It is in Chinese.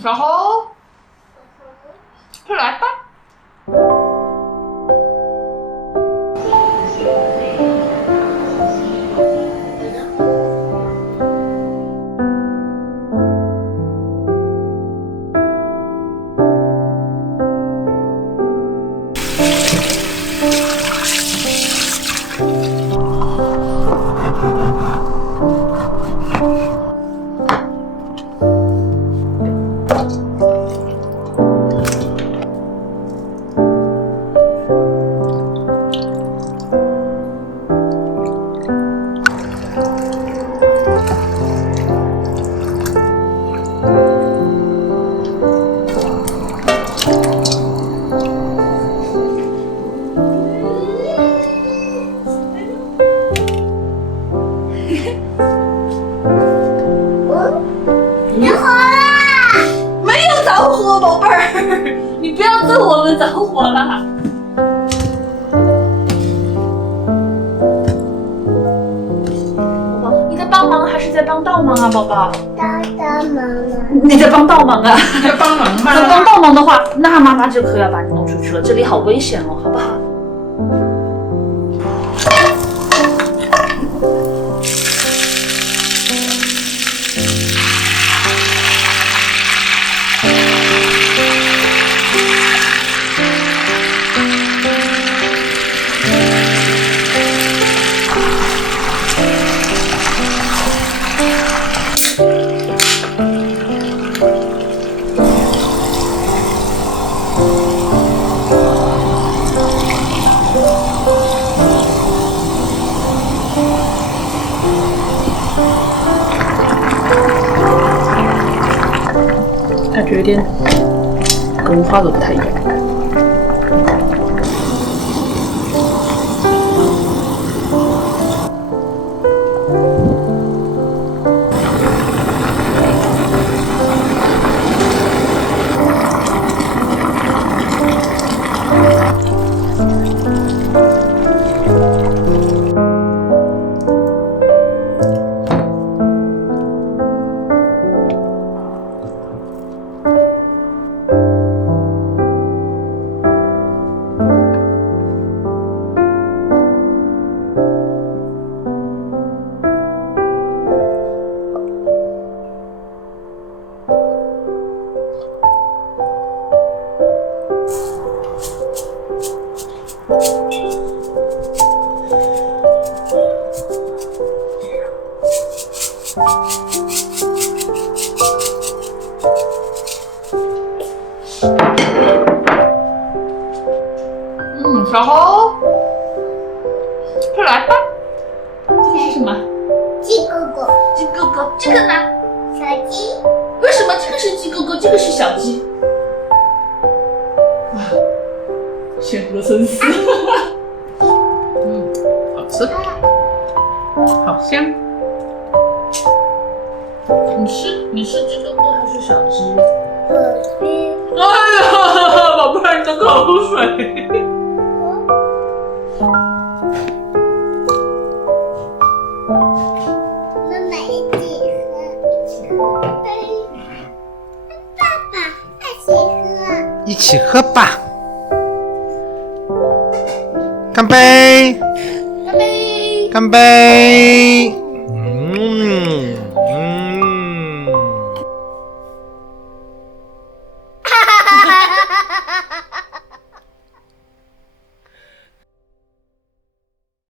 小猴，快来吧。宝贝儿，你不要对我们着火了。宝宝，你在帮忙还是在帮倒忙啊，宝宝？帮忙啊！你在帮倒忙啊？在帮忙吗？在帮倒忙的话，那妈妈这可要把你弄出去了，这里好危险哦，好不好？感觉有点跟我画的不太一样。小猴，快来吧。这个是什么？鸡哥哥。鸡哥哥，这个呢？小鸡。为什么这个是鸡哥哥，这个是小鸡？哇，显赫生死。好吃，好香。你是鸡哥哥还是小鸡？我哎呀，宝贝儿，你的口水。妈妈一起喝，爸爸一起喝。一起喝吧，干杯！干杯！干杯！